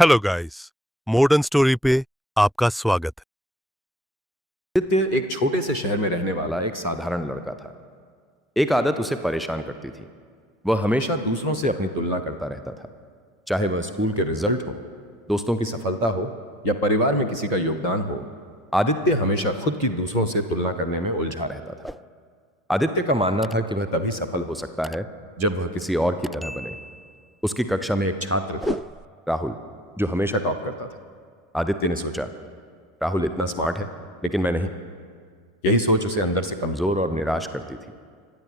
Hello guys, modern story पे आपका स्वागत है। आदित्य एक छोटे से शहर में रहने वाला एक साधारण लड़का था। एक आदत उसे परेशान करती थी। वह हमेशा दूसरों से अपनी तुलना करता रहता था। चाहे वह स्कूल के रिजल्ट हो, दोस्तों की सफलता हो या परिवार में किसी का योगदान हो, आदित्य हमेशा खुद की दूसरों से तुलना करने में उलझा रहता था। आदित्य का मानना था कि वह तभी सफल हो सकता है जब वह किसी और की तरह बने। उसकी कक्षा में एक छात्र था, राहुल, जो हमेशा टॉप करता था। आदित्य ने सोचा, राहुल इतना स्मार्ट है, लेकिन मैं नहीं। यही सोच उसे अंदर से कमजोर और निराश करती थी।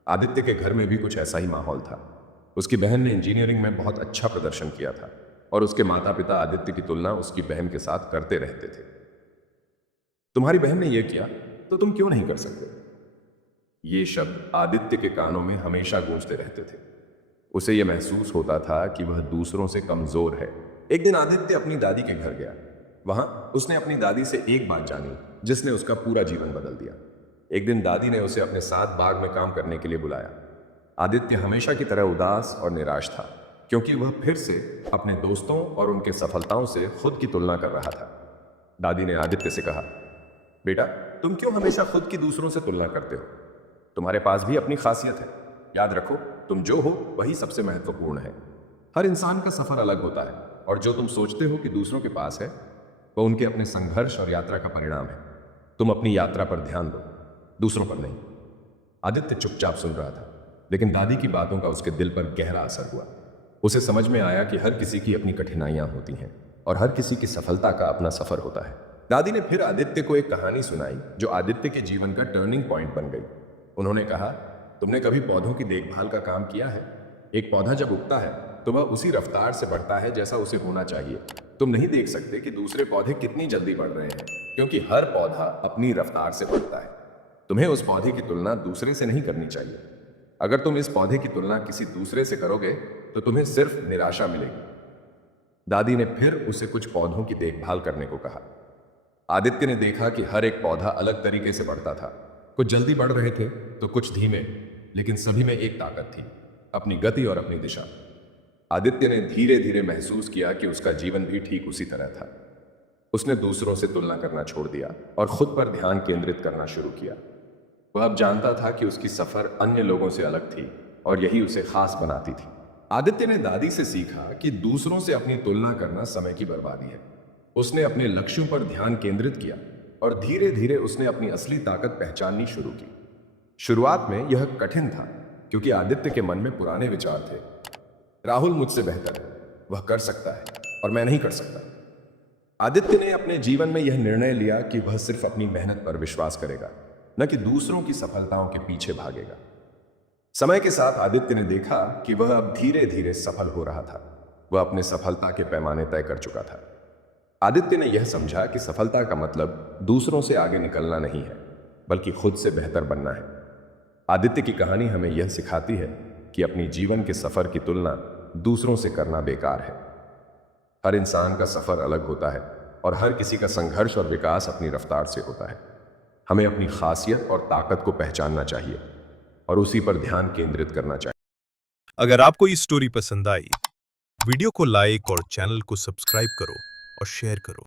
आदित्य के घर में भी कुछ ऐसा ही माहौल था। उसकी बहन ने इंजीनियरिंग में बहुत अच्छा प्रदर्शन किया था और उसके माता पिता आदित्य की तुलना उसकी बहन के साथ करते रहते थे। तुम्हारी बहन ने यह किया तो तुम क्यों नहीं कर सकते? ये शब्द आदित्य के कानों में हमेशा गूंजते रहते थे। उसे यह महसूस होता था कि वह दूसरों से कमजोर है। एक दिन आदित्य अपनी दादी के घर गया। वहां उसने अपनी दादी से एक बात जानी जिसने उसका पूरा जीवन बदल दिया। एक दिन दादी ने उसे अपने साथ बाग में काम करने के लिए बुलाया। आदित्य हमेशा की तरह उदास और निराश था, क्योंकि वह फिर से अपने दोस्तों और उनके सफलताओं से खुद की तुलना कर रहा था। दादी ने आदित्य से कहा, बेटा, तुम क्यों हमेशा खुद की दूसरों से तुलना करते हो? तुम्हारे पास भी अपनी खासियत है। याद रखो, तुम जो हो वही सबसे महत्वपूर्ण है। हर इंसान का सफर अलग होता है, और जो तुम सोचते हो कि दूसरों के पास है, वह उनके अपने संघर्ष और यात्रा का परिणाम है। तुम अपनी यात्रा पर ध्यान दो, दूसरों पर नहीं। आदित्य चुपचाप सुन रहा था, लेकिन दादी की बातों का उसके दिल पर गहरा असर हुआ। उसे समझ में आया कि हर किसी की अपनी कठिनाइयां होती हैं और हर किसी की सफलता का अपना सफर होता है। दादी ने फिर आदित्य को एक कहानी सुनाई जो आदित्य के जीवन का टर्निंग पॉइंट बन गई। उन्होंने कहा, तुमने कभी पौधों की देखभाल का काम किया है? एक पौधा जब उगता है तो वह उसी रफ्तार से बढ़ता है जैसा उसे होना चाहिए। तुम नहीं देख सकते कि दूसरे पौधे कितनी जल्दी बढ़ रहे हैं, क्योंकि हर पौधा अपनी रफ्तार से बढ़ता है। तुम्हें उस पौधे की तुलना दूसरे से नहीं करनी चाहिए। अगर तुम इस पौधे की तुलना किसी दूसरे से करोगे तो तुम्हें सिर्फ निराशा मिलेगी। दादी ने फिर उसे कुछ पौधों की देखभाल करने को कहा। आदित्य ने देखा कि हर एक पौधा अलग तरीके से बढ़ता था। कुछ जल्दी बढ़ रहे थे तो कुछ धीमे, लेकिन सभी में एक ताकत थी, अपनी गति और अपनी दिशा। आदित्य ने धीरे धीरे महसूस किया कि उसका जीवन भी ठीक उसी तरह था। उसने दूसरों से तुलना करना छोड़ दिया और खुद पर ध्यान केंद्रित करना शुरू किया। वह अब जानता था कि उसकी सफर अन्य लोगों से अलग थी और यही उसे खास बनाती थी। आदित्य ने दादी से सीखा कि दूसरों से अपनी तुलना करना समय की बर्बादी है। उसने अपने लक्ष्यों पर ध्यान केंद्रित किया और धीरे धीरे उसने अपनी असली ताकत पहचाननी शुरू की। शुरुआत में यह कठिन था, क्योंकि आदित्य के मन में पुराने विचार थे। राहुल मुझसे बेहतर है, वह कर सकता है और मैं नहीं कर सकता। आदित्य ने अपने जीवन में यह निर्णय लिया कि वह सिर्फ अपनी मेहनत पर विश्वास करेगा, न कि दूसरों की सफलताओं के पीछे भागेगा। समय के साथ आदित्य ने देखा कि वह अब धीरे धीरे सफल हो रहा था। वह अपने सफलता के पैमाने तय कर चुका था। आदित्य ने यह समझा कि सफलता का मतलब दूसरों से आगे निकलना नहीं है, बल्कि खुद से बेहतर बनना है। आदित्य की कहानी हमें यह सिखाती है कि अपनी जीवन के सफर की तुलना दूसरों से करना बेकार है। हर इंसान का सफर अलग होता है और हर किसी का संघर्ष और विकास अपनी रफ्तार से होता है। हमें अपनी खासियत और ताकत को पहचानना चाहिए और उसी पर ध्यान केंद्रित करना चाहिए। अगर आपको ये स्टोरी पसंद आई, वीडियो को लाइक और चैनल को सब्सक्राइब करो और शेयर करो।